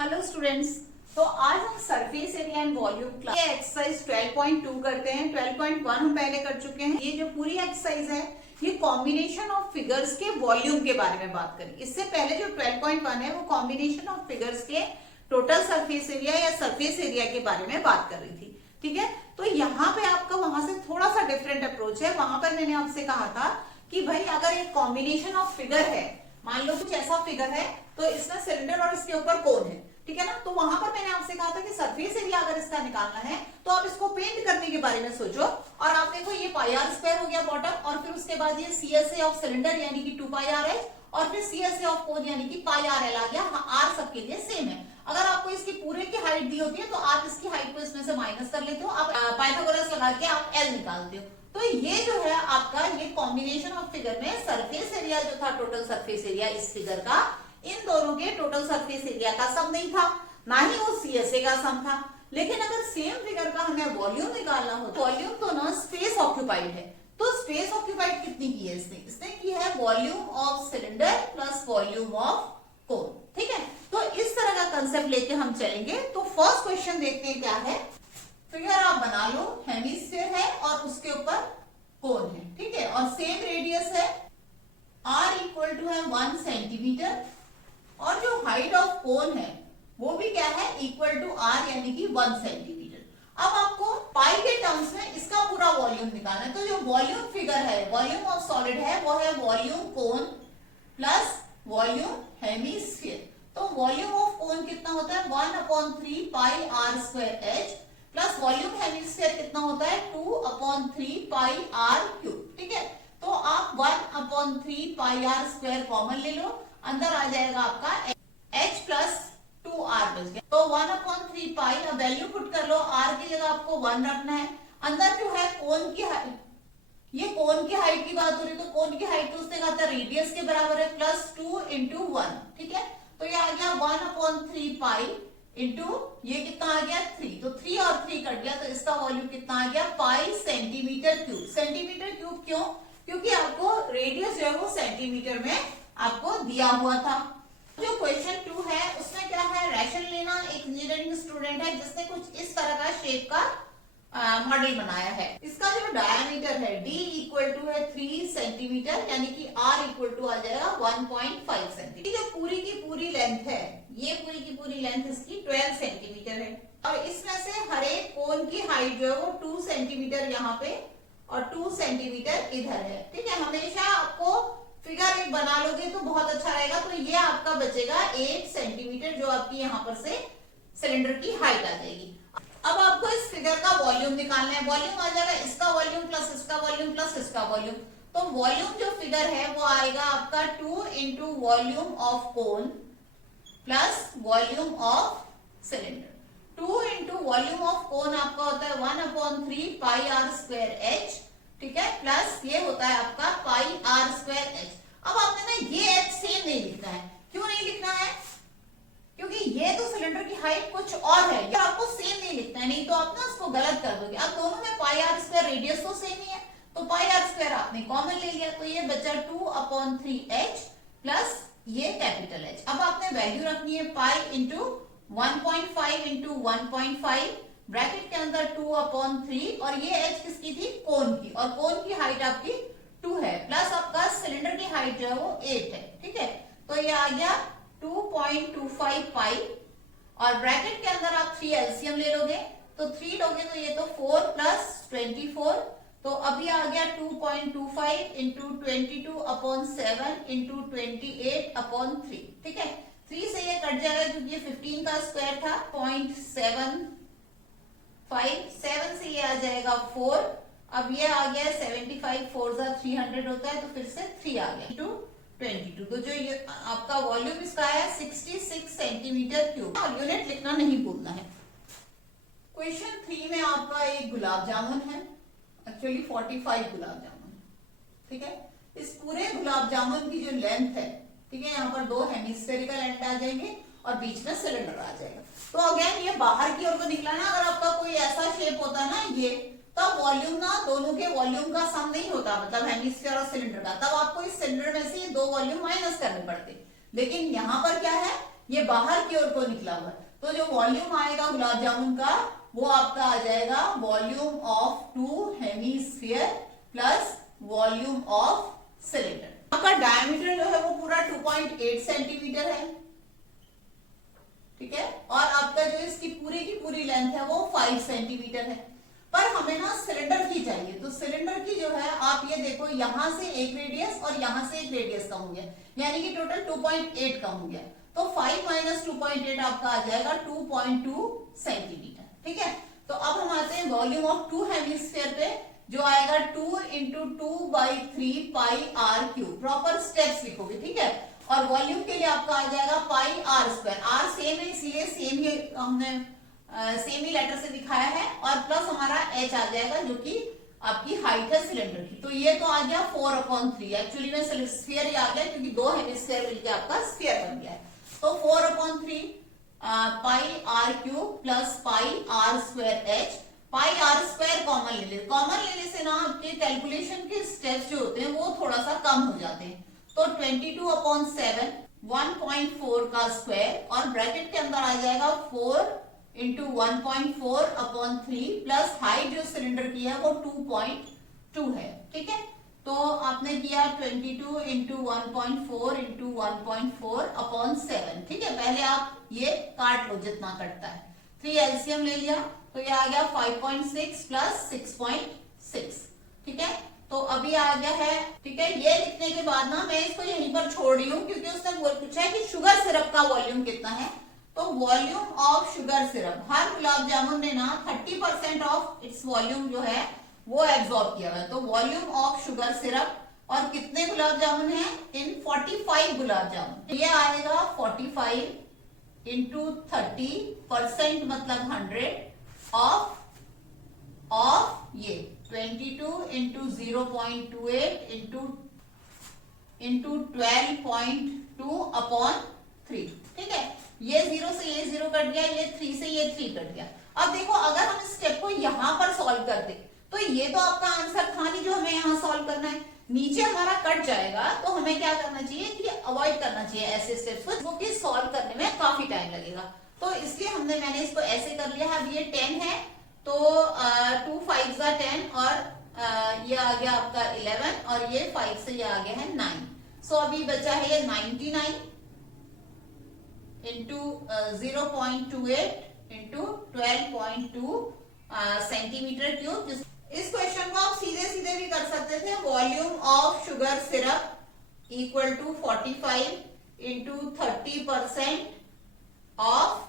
Hello students. तो आज हम surface area and volume class exercise 12.2 करते हैं। 12.1 हम पहले कर चुके हैं। ये जो पूरी एक्सरसाइज है ये कॉम्बिनेशन ऑफ फिगर्स के वॉल्यूम के बारे में बात करें। इससे पहले जो 12.1 है वो कॉम्बिनेशन ऑफ फिगर्स के टोटल सरफेस एरिया या सरफेस एरिया के बारे में बात कर रही थी। ठीक है, तो यहाँ पे आपका वहां से थोड़ा सा डिफरेंट अप्रोच है। वहां पर मैंने आपसे कहा था कि भाई अगर एक कॉम्बिनेशन ऑफ फिगर है, मान लो कुछ ऐसा फिगर है तो इसमें सिलेंडर और इसके ऊपर कोन है, ठीक है ना। तो वहां पर मैंने आपसे कहा था कि सरफेस एरिया अगर इसका निकालना है तो आप इसको पेंट करने के बारे में सोचो। और आप देखो ये पाई आर स्क्वायर हो गया बॉटम, और फिर उसके बाद ये C S A of cylinder यानी कि 2 पाई आर एच, और फिर सी एस ए ऑफ कोन यानी कि पाई आर एल आ गया। आर सबके लिए सेम है। अगर आपको इसकी पूरे की हाइट दी होती है तो आप इसकी हाइट को इसमें से माइनस कर लेते हो, आप पाइथागोरस लगा के आप एल निकालते हो। तो ये जो है आपका ये कॉम्बिनेशन ऑफ फिगर में सरफेस एरिया जो था, टोटल सरफेस एरिया इस फिगर का, इन दोनों के टोटल सरफेस एरिया का सम नहीं था, ना ही वो सीएसए का सम था। लेकिन अगर सेम फिगर का हमें वॉल्यूम निकालना हो तो वॉल्यूम तो ना स्पेस ऑक्यूपाइड है। तो स्पेस ऑक्यूपाइड कितनी की है इसने की है volume of cylinder plus volume of cone. ठीक है, तो इस तरह का कंसेप्ट लेके हम चलेंगे। तो फर्स्ट क्वेश्चन देखते हैं क्या है। फिगर आप बना लो, हेमिस्फीयर है और उसके ऊपर कोन है, ठीक है, और सेम रेडियस है, r इक्वल टू है 1 सेंटीमीटर, और जो हाइट ऑफ कोन है वो भी क्या है, इक्वल टू r यानी कि 1 सेंटीमीटर। अब आपको पाई के टर्म्स में इसका पूरा वॉल्यूम निकालना है। तो जो वॉल्यूम फिगर है, वॉल्यूम ऑफ सॉलिड है, वो है volume cone plus volume hemisphere. तो वॉल्यूम ऑफ कोन कितना होता है 1/3 pi are square H, plus volume hemisphere कितना होता है 2/3 पाई आर क्यूब। ठीक है, तो आप 1/3 पाई आर स्क्वायर कॉमन ले लो, अंदर आ जाएगा आपका h प्लस 2r बच गया। तो 1/3 पाई, अब वैल्यू पुट कर लो, r की जगह आपको 1 रखना है। अंदर जो है कोन की हाइट, ये कोन की हाइट की बात हो रही है, तो कोन की हाइट तो उसने कहा था रेडियस के बराबर है, प्लस 2 इंटू 1। ठीक है, तो ये आ गया 1/3 पाई इंटू ये कितना आ गया 3, तो 3 और 3 कट गया, तो इसका वॉल्यूम कितना आ गया पाई सेंटीमीटर क्यूब। सेंटीमीटर क्यूब क्यों? क्योंकि आपको रेडियस जो है वो सेंटीमीटर में आपको दिया हुआ था। जो क्वेश्चन 2 है उसमें क्या है, रेशन लेना एक इंजीनियरिंग स्टूडेंट है जिसने कुछ इस तरह का शेप का मॉडल बनाया है। इसका जो डायमीटर है d इक्वल टू है 3 सेंटीमीटर, यानी कि r इक्वल टू आ जाएगा 1.5 सेंटीमीटर। जो पूरी की पूरी लेंथ है, ये पूरी की पूरी लेंथ इसकी 12 सेंटीमीटर है, और इसमें से हर एक कोन की हाइट जो है वो 2 सेंटीमीटर यहाँ पे और 2 सेंटीमीटर इधर है। ठीक है, हमेशा आपको फिगर एक बना लोगे तो बहुत अच्छा रहेगा। तो ये आपका बचेगा 8 सेंटीमीटर, जो आपकी यहाँ पर से सिलेंडर की हाइट आ जाएगी। अब आपको इस फिगर का वॉल्यूम निकालना है। वॉल्यूम आ जाएगा इसका वॉल्यूम प्लस इसका वॉल्यूम प्लस इसका वॉल्यूम। तो वॉल्यूम जो फिगर है वो आएगा आपका 2 into volume of cone plus volume of cylinder. 2 into volume of कोन आपका होता है 1/3 पाई आर स्क्वायर एच, ठीक है, प्लस ये होता है आपका पाई आर स्क्वायर एच। अब आपने ना ये एच सेम नहीं लिखना है। क्यों नहीं लिखना है? क्योंकि ये तो सिलेंडर की हाइट कुछ और है, ये आपको सेम नहीं लिखना है, नहीं तो आप ना उसको गलत कर दोगे। अब दोनों में पाई आर स्क्वायर रेडियस तो सेम ही है, तो पाई आर स्क्वायर आपने कॉमन ले लिया, तो ये बचा 2/3 एच प्लस ये कैपिटल एच। अब आपने वैल्यू रखनी है पाई इंटू 1.5 इंटू 1.5, ब्रैकेट के अंदर 2/3, और ये एच किसकी थी, कोन की, और कोन की हाइट आपकी 2 है, प्लस आपका सिलेंडर की हाइट जो है वो 8 है। ठीक है, तो ये आ गया 2.25 पाई, और ब्रैकेट के अंदर आप 3 एलसीएम ले लोगे, तो 3 लोगे तो ये तो 4 प्लस 24, तो अभी आ गया 2.25 इंटू 22/7 इंटू 28/3। ठीक है, 3 से ये कट जाएगा क्योंकि ये 15 का स्क्वायर था, 0.75, से ये आ जाएगा 4, अब ये आ गया 75, 4 जा 300 होता है, तो फिर से 3 आ गया इंटू 22। तो जो ये आपका वॉल्यूम इसका है 66 सेंटीमीटर क्यूब। यूनिट लिखना नहीं भूलना है। क्वेश्चन 3 में आपका एक गुलाब जामुन है, एक्चुअली 45 गुलाब जामुन, ठीक है। इस पूरे गुलाब जामुन की जो लेंथ है, ठीक है, यहाँ पर 2 हेमिस्फेरिकल एंड आ जाएंगे और बीच में सिलेंडर आ जाएगा। तो अगेन ये बाहर की ओर को निकला ना, अगर आपका कोई ऐसा शेप होता है ना ये, तब वॉल्यूम ना दोनों के वॉल्यूम का सम नहीं होता, मतलब हेमिस्फीयर और सिलेंडर का, तब आपको इस सिलेंडर में से 2 वॉल्यूम माइनस करने पड़ते। लेकिन यहाँ पर क्या है, ये बाहर की ओर को निकला हुआ है। तो जो वॉल्यूम आएगा गुलाब जामुन का वो आपका आ जाएगा volume of 2 hemisphere plus volume of cylinder. आपका डायमीटर जो है वो पूरा 2.8 सेंटीमीटर है, ठीक है, और आपका जो इसकी पूरी की पूरी लेंथ है वो 5 सेंटीमीटर है। पर हमें ना सिलेंडर की चाहिए, तो सिलेंडर की जो है आप ये देखो यहां से एक रेडियस और यहां से एक रेडियस कम हो गया, यानी कि टोटल 2.8 कम हो गया। तो 5 माइनस 2.8 आपका आ जाएगा 2.2 सेंटीमीटर, ठीक है। तो अब हम आते हैं वॉल्यूम ऑफ 2 हेमिस्फीयर पे, जो आएगा 2 into 2/3 pi are cube. Proper steps लिखोगे, ठीक है। और वॉल्यूम के लिए आपका आ जाएगा पाई आर स्क्वायर। आर सेम है इसलिए सेम ही हमने सेम ही लेटर से दिखाया है, और प्लस हमारा एच आ जाएगा जो कि आपकी हाइट है सिलेंडर की। तो ये तो आ गया 4/3, एक्चुअली में स्फीयर ही आ गया क्योंकि 2 हेमिस्फीयर मिलकर आपका स्फीयर बन गया है। तो 4/3 pi are cube plus pi are square H. Pi are square common ले लेते, कॉमन लेने से ना आपके कैलकुलेशन के स्टेप्स जो होते हैं वो थोड़ा सा कम हो जाते हैं। तो 22/7 1.4 का स्क्वायर, और ब्रैकेट के अंदर आ जाएगा 4 इंटू 1.4/3 प्लस हाइट जो सिलेंडर की है वो 2.2 है, ठीक है। तो आपने किया 22 इंटू 1.4 इंटू 1.4/7, ठीक है। पहले आप ये काट लो जितना कटता है, 3 एलसीएम ले लिया तो ये आ गया 5.6 प्लस 6.6, ठीक है। तो अभी आ गया है, ठीक है। ये लिखने के बाद ना मैं इसको यहीं पर छोड़ रही हूँ क्योंकि उसने पूछा है कि शुगर सिरप का वॉल्यूम कितना है। तो वॉल्यूम ऑफ शुगर सिरप, हर गुलाब जामुन ने ना 30% ऑफ इट्स वॉल्यूम जो है वो एब्सॉर्ब किया हुआ है। तो वॉल्यूम ऑफ शुगर सिरप, और कितने गुलाब जामुन है इन 45 गुलाब जामुन, ये आएगा 45 इंटू 30% मतलब 100 ऑफ ये 22 इंटू 0.28 इंटू 12.2/3, ठीक है। ये 0 से ये 0 कट गया, ये 3 से ये 3 कट गया। अब देखो अगर हम इस स्टेप को यहां पर सॉल्व करते तो ये तो आपका आंसर था नहीं जो हमें यहां सॉल्व करना है, नीचे हमारा कट जाएगा। तो हमें क्या करना चाहिए कि अवॉइड करना चाहिए ऐसे स्टेप्स को, जो कि सॉल्व करने में काफी टाइम लगेगा। तो इसलिए मैंने इसको ऐसे कर लिया है। अब ये 10 है तो 2 5 10, और ये आ गया आपका 11, और ये 5 से ये आ गया है 9। सो अभी बचा है ये 99 इंटू 0.28 इंटू 12.2 सेंटीमीटर क्यूब। इस क्वेश्चन को आप सीधे सीधे भी कर सकते थे। Volume of sugar syrup equal to 45 into 30% of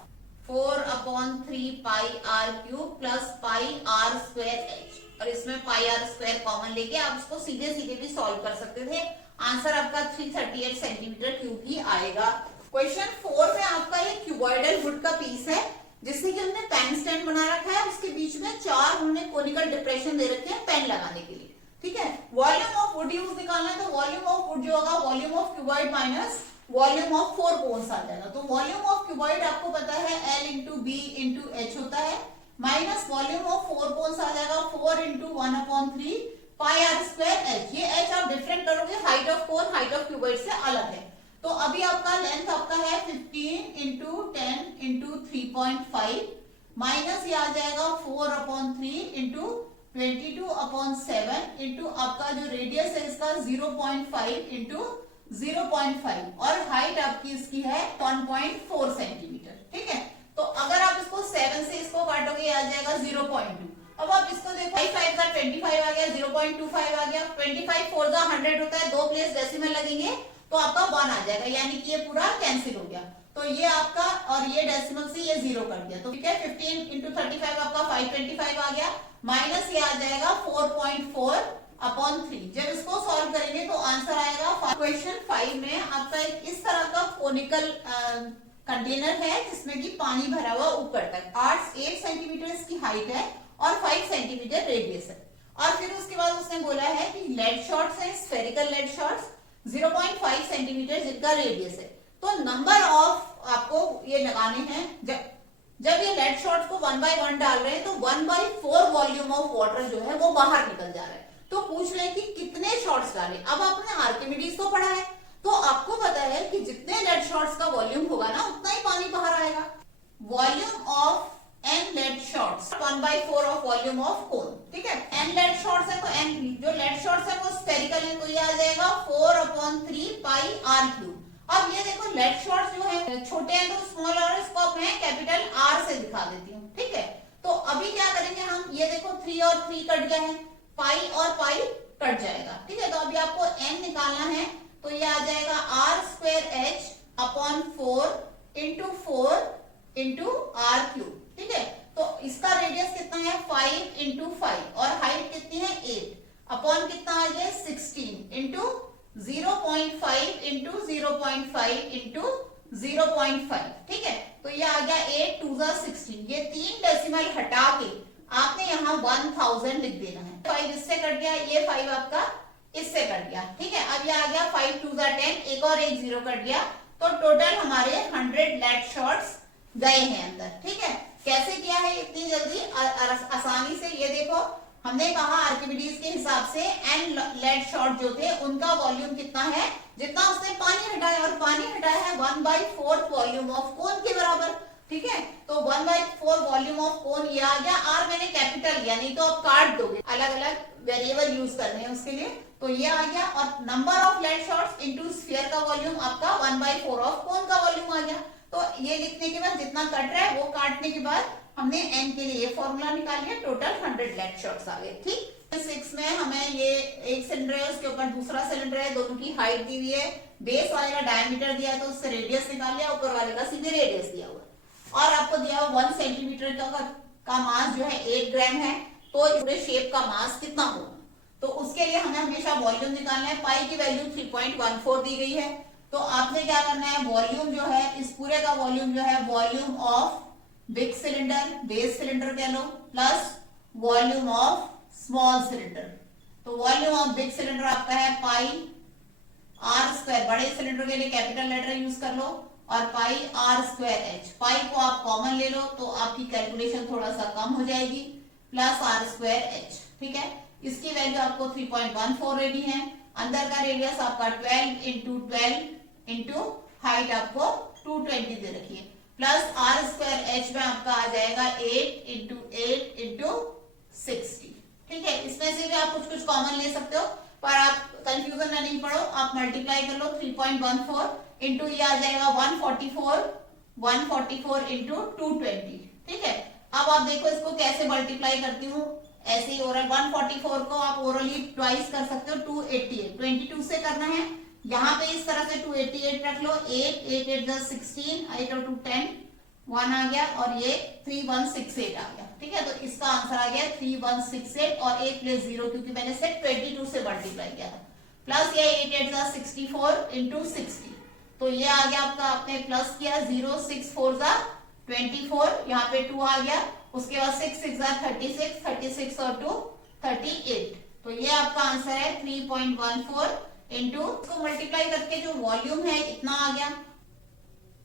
4/3 pi are cube plus pi are square h, और इसमें पाई आर स्क्वायर कॉमन लेके आप इसको सीधे सीधे भी सॉल्व कर सकते थे। आंसर आपका 338 सेंटीमीटर क्यूब ही आएगा। क्वेश्चन 4 में आपका ये क्यूबॉइडल वुड का पीस है जिससे कि हमने पेन स्टैंड बना रखा है, उसके बीच में 4 हमने कोनिकल डिप्रेशन दे रखे हैं पेन लगाने के लिए, ठीक है। वॉल्यूम ऑफ वुड यूज निकालना है, तो वॉल्यूम ऑफ वुड जो होगा volume of cuboid minus volume of 4 cones आ जाएगा। तो वॉल्यूम ऑफ क्यूबॉइड आपको पता है L into B into H होता है, माइनस वॉल्यूम ऑफ 4 कोन्स आ जाएगा 4 into 1/3 pi are square H. ये एच आप डिफरेंट करोगे, height of cone height of cuboid से अलग है। तो अभी आपका लेंथ आपका है 15 इंटू 10 इंटू 3.5, माइनस ये आ जाएगा 4/3 इंटू 22/7 इंटू आपका जो रेडियस है इसका 0.5 इंटू 0.5, और हाइट आपकी इसकी है 1.4 सेंटीमीटर, ठीक है। तो अगर आप इसको 7 से इसको काटोगे आ जाएगा 0.2। अब आप इसको देखो 5 का 25 आ गया, 0.25 आ गया, 25 4 का 100 होता है, 2 प्लेस डेसिमल लगेंगे तो आपका 1 आ जाएगा, यानी कि ये पूरा कैंसिल हो गया। तो ये आपका, और ये डेसिमल से ये 0 कट गया, तो ठीक है। 15 इंटू 35 आपका 525 आ गया, माइनस ये आ जाएगा 4.4/3। जब इसको सॉल्व करेंगे तो आंसर आएगा। क्वेश्चन 5 में आपका एक इस तरह का कोनिकल कंटेनर है जिसमें कि पानी भरा हुआ ऊपर तक, 8 सेंटीमीटर इसकी हाइट है और 5 सेंटीमीटर रेडियस है। और फिर उसके बाद उसने बोला है कि लेड शॉट्स है, स्फेरिकल लेड शॉट्स 0.5 सेंटीमीटर जिनका रेडियस है। तो नंबर ऑफ आपको ये लगाने हैं। जब ये लेड शॉट्स को 1 by 1 डाल रहे हैं तो 1/4 वॉल्यूम ऑफ वाटर जो है वो बाहर निकल जा रहा है। तो पूछ रहे हैं कि कितने शॉट्स डालें। अब आपने आर्किमिडीज को पढ़ा है, तो आपको पता है कि जितने लेड शॉट्स का वॉल्यूम होगा ना उतना ही पानी बाहर आएगा। Volume of n lead shots 1/4 of volume of cone. ठीक है, n लेड शॉट्स है तो n जो लेड शॉट्स है वो स्फेरिकल है तो ये आ जाएगा 4/3 पाई r क्यूब। अब ये देखो लेड शॉट्स जो है छोटे हैं तो स्मॉल और इसको मैं कैपिटल R से दिखा देती हूँ। ठीक है, तो अभी क्या करेंगे हम, ये देखो 3 और 3 कट गया है, पाई और पाई कट जाएगा। ठीक है, तो अभी आपको n निकालना है तो ये आ जाएगा r²h/4 × 4 × r क्यूब। ठीक है, तो इसका रेडियस कितना है 5 × 5 और हाइट कितनी है 8 अपॉन कितना आ गया 16 इंटू 0.5 इंटू 0.5 इंटू 0.5। ठीक है, तो ये आ गया 8 2 16। ये 3 डेसिमल हटा के आपने यहाँ 1000 लिख देना है। 5 इससे कट गया, ये 5 आपका इससे कट गया। ठीक है, अब ये आ गया 5 2 10, एक और एक 0 कट गया, तो टोटल हमारे 100 लेड शॉट्स गए हैं अंदर। ठीक है, कैसे किया है इतनी जल्दी आसानी से, ये देखो हमने कहा आर्किमिडीज के हिसाब से n लेड शॉट जो थे उनका वॉल्यूम कितना है, जितना उसने पानी हटाया, और पानी हटाया है 1/4 वॉल्यूम ऑफ कोन के बराबर। ठीक है, तो 1/4 वॉल्यूम ऑफ कोन ये आ गया। r मैंने कैपिटल लिया, नहीं तो आप काट दोगे, अलग अलग वेरिएबल यूज करने हैं उसके लिए, तो ये आ गया। और number of lead shots into sphere का वॉल्यूम आपका 1/4 ऑफ कोन का वॉल्यूम आ गया। तो ये लिखने के बाद जितना कट रहा है वो काटने के बाद हमने n के लिए ये फॉर्मूला निकाल लिया, टोटल 100 लेड शॉट्स आ गए। ठीक, 6 में हमें ये एक सिलेंडर है, उसके ऊपर दूसरा सिलेंडर है, दोनों की हाइट दी हुई है, बेस वाले का डायमीटर दिया है तो उससे रेडियस निकाल लिया, ऊपर वाले का सीधे रेडियस दिया हुआ, और आपको दिया हुआ 1 सेंटीमीटर का मास जो है 8 ग्राम है, तो पूरे शेप का मास कितना होगा, तो उसके लिए हमें हमेशा वॉल्यूम निकालना है। पाई की वैल्यू 3.14 दी गई है, तो आपने क्या करना है, वॉल्यूम जो है इस पूरे का वॉल्यूम जो है volume of big cylinder, base cylinder कह लो, plus volume of small cylinder. तो वॉल्यूम ऑफ बिग सिलेंडर आपका है पाई r², बड़े सिलेंडर के लिए कैपिटल लेटर यूज कर लो, और पाई r²h। पाई को आप कॉमन ले लो तो आपकी कैलकुलेशन थोड़ा सा कम हो जाएगी, प्लस r²h। ठीक है, इसकी वैल्यू आपको 3.14 लेनी है। अंदर का रेडियस आपका 12 × 12 इंटू हाइट आपको 220 दे रखी है, प्लस r²h में आपका आ जाएगा 8 × 8 × 60। ठीक है, इसमें से भी आप कुछ कुछ कॉमन ले सकते हो, पर आप कंफ्यूजन में नहीं पड़ो, आप मल्टीप्लाई कर लो 3.14 इंटू ये आ जाएगा 144 इंटू 220। ठीक है, अब आप देखो इसको कैसे मल्टीप्लाई करती हूँ, ऐसे ही ओरल 144 को आप ओरली ट्वाइस कर सकते हो, 288 22 से करना है, यहाँ पे इस तरह से 288 रख लो, 8 8 8 16, 8 और 2 10, 1 आ गया, और ये 3168 आ गया। ठीक है, तो इसका आंसर आ गया 3168, और 8 प्लस 0 क्योंकि मैंने से 22 से मल्टीप्लाई किया था, प्लस ये 8 8 64 इंटू 60, तो ये आ गया आपका, आपने प्लस किया 0 6 4 24, यहाँ पे 2 आ गया, उसके बाद 6 6 36, 36 और 2 38, तो ये आपका आंसर है 3.14 इंटू, इसको मल्टीप्लाई करके जो वॉल्यूम है इतना आ गया,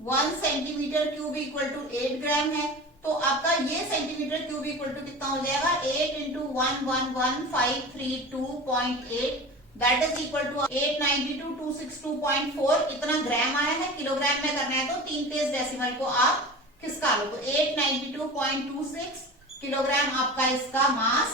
1 सेंटीमीटर क्यूब इक्वल टू 8 ग्राम है, तो आपका ये सेंटीमीटर क्यूब इक्वल टू कितना हो जाएगा 8 × 111,532.8, दैट इज इक्वल टू 892,262.4। इतना ग्राम आया है, किलोग्राम में करना है तो 3 तेज डेसिमल को आप खिसका लो, तो 892.26 किलोग्राम आपका इसका मास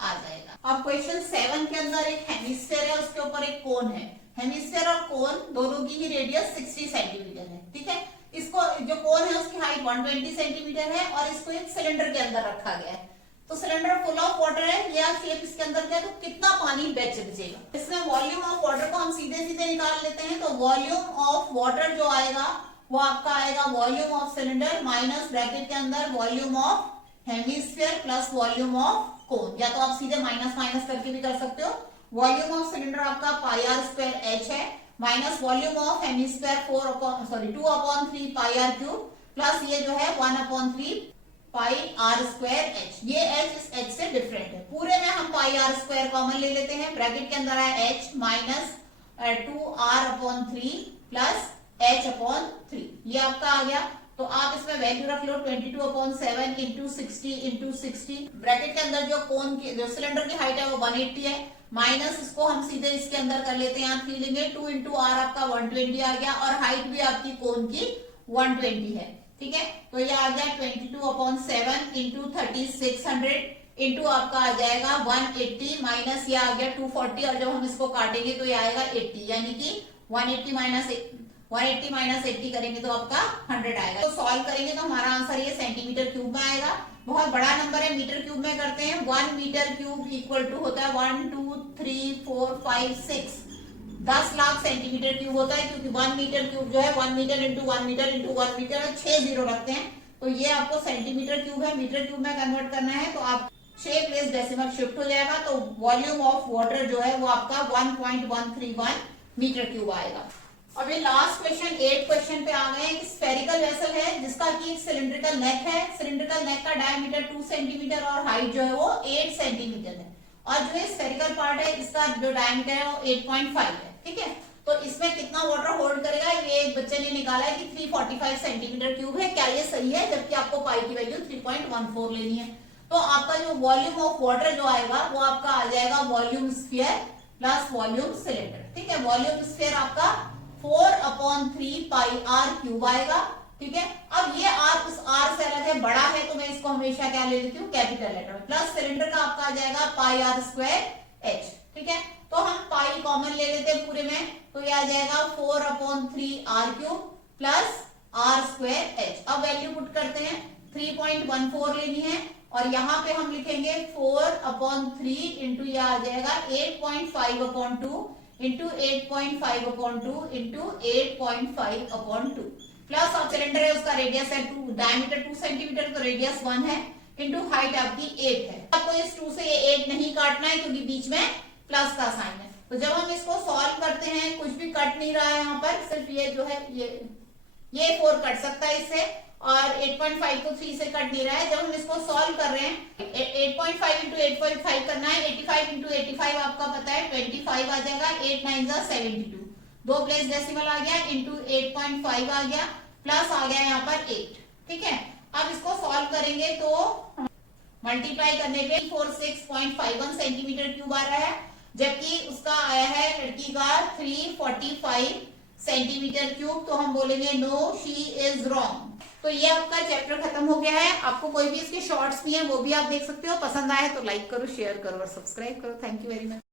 आ जाएगा। अब क्वेश्चन 7 के अंदर एक हेमिस्फीयर है, उसके ऊपर एक कोन है। हेमिस्फीयर और कोन दोनों की ही रेडियस 60 सेंटीमीटर है। ठीक है, इसको जो कोन है उसकी हाइट 120 सेंटीमीटर है, और इसको एक सिलेंडर के अंदर रखा गया है, तो सिलेंडर फुल ऑफ वाटर है, यह शेप इसके अंदर क्या है, तो कितना पानी बचेगा। इसमें वॉल्यूम ऑफ वाटर को हम सीधे सीधे निकाल लेते हैं, तो वॉल्यूम ऑफ वाटर जो आएगा वो आपका आएगा volume of cylinder minus bracket के अंदर volume of hemisphere plus volume of कोन, या तो आप सीधे माइनस माइनस करके भी कर सकते हो। वॉल्यूम ऑफ सिलेंडर आपका πr² है, minus volume of hemisphere 2/3 πr³ plus ये जो है 1/3 πr²h। ये h इस h से डिफरेंट है, पूरे में हम πr² कॉमन ले लेते हैं, ब्रैकेट के अंदर है h minus 2r/3 plus h/3, ये आपका आ गया। तो आप इसमें वैल्यू रख लो 22/7 × 60 × 60, ब्रैकेट के अंदर जो कोन की जो सिलेंडर की हाइट है वो 180 है, माइनस इसको हम सीधे इसके अंदर कर लेते हैं, यहाँ 3 लेंगे, 2 इंटू आर आपका 120 आ गया और हाइट भी आपकी कोन की 120 है, ठीक है। तो ये आ गया 22/7 इंटू 3600 इंटू आपका आ जाएगा 180 माइनस ये आ गया 240 और जब हम इसको काटेंगे तो ये आएगा 80, यानी कि 180 माइनस 80 करेंगे तो आपका 100 आएगा। तो सॉल्व करेंगे तो हमारा आंसर ये सेंटीमीटर क्यूब में आएगा। बहुत बड़ा नंबर है, मीटर क्यूब में करते हैं। 1 मीटर क्यूब इक्वल टू होता है 1 2 3 4 5 6 10 लाख सेंटीमीटर क्यूब होता है, क्योंकि 1 मीटर क्यूब जो है 1 metre into 1 metre into 1 metre 6 zero रखते हैं, तो ये आपको सेंटीमीटर क्यूब है। मीटर क्यूब में कन्वर्ट करना है तो आप 6 प्लेस डेसिमल शिफ्ट हो जाएगा, तो वॉल्यूम ऑफ वाटर जो है वो आपका 1.131 मीटर क्यूब आएगा। अभी लास्ट क्वेश्चन 8 क्वेश्चन पे आ गए हैं। स्फेरिकल वेसल है जिसका कि एक सिलिंड्रिकल नेक है। सिलिंड्रिकल नेक का डायमीटर 2 सेंटीमीटर और हाइट जो है वो 8 सेंटीमीटर है, और जो ये स्फेरिकल पार्ट है इसका जो डायमीटर है वो 8.5 है, ठीक है। तो इसमें कितना वाटर होल्ड करेगा, ये एक बच्चे ने निकाला है कि 345 सेंटीमीटर क्यूब है। क्या ये सही है, जबकि आपको पाई की वैल्यू 3.14 लेनी है। तो आपका जो वॉल्यूम ऑफ वाटर जो आएगा वो आपका आ जाएगा volume sphere plus volume cylinder, ठीक है। वॉल्यूम स्फीयर आपका 4/3 पाई आर क्यूब आएगा, ठीक है। अब ये आर उस आर से अलग है, बड़ा है, तो मैं इसको हमेशा क्या ले लेती हूँ, कैपिटल लेटर में। प्लस सिलेंडर का आपका आ जाएगा पाई आर स्क्वायर एच, ठीक है। तो हम पाई कॉमन ले लेते हैं पूरे में, तो ये आ जाएगा 4/3 r cube plus r square h. अब वैल्यू पुट करते हैं, 3.14 लेनी है और यहाँ पे हम लिखेंगे 4/3 इंटू ये आ जाएगा 8.5/2 इंटू 8.5/2 इंटू 8.5/2 प्लस अब सिलेंडर है उसका रेडियस है 2, डायमीटर 2 सेंटीमीटर, तो रेडियस 1 है, इंटू हाइट आपकी 8 है। आपको इस 2 से ये 8 नहीं काटना है क्योंकि बीच में प्लस का साइन है। तो जब हम इसको सॉल्व करते हैं, कुछ भी कट नहीं रहा है यहाँ पर, सिर्फ ये जो है ये 4 कट सकता है इससे, और 8.5 तो 3 से कट नहीं रहा है। जब हम इसको सॉल्व कर रहे हैं 8.5 इंटू 8.5 करना है, 85 इंटू 85 आपका पता है 25 आ जाएगा, 8 9 72, 2 प्लेस डेसिमल आ गया, इंटू 8.5 आ गया, प्लस आ गया यहाँ पर 8, ठीक है। अब इसको सॉल्व करेंगे तो मल्टीप्लाई करने पे 46.51 सेंटीमीटर क्यूब आ रहा है, जबकि उसका आया है लड़की का 345 सेंटीमीटर क्यूब। तो हम बोलेंगे नो शी इज रॉन्ग। तो ये आपका चैप्टर खत्म हो गया है। आपको कोई भी इसके शॉर्ट्स भी है वो भी आप देख सकते हो। पसंद आए तो लाइक करो, शेयर करो और सब्सक्राइब करो। Thank you very much.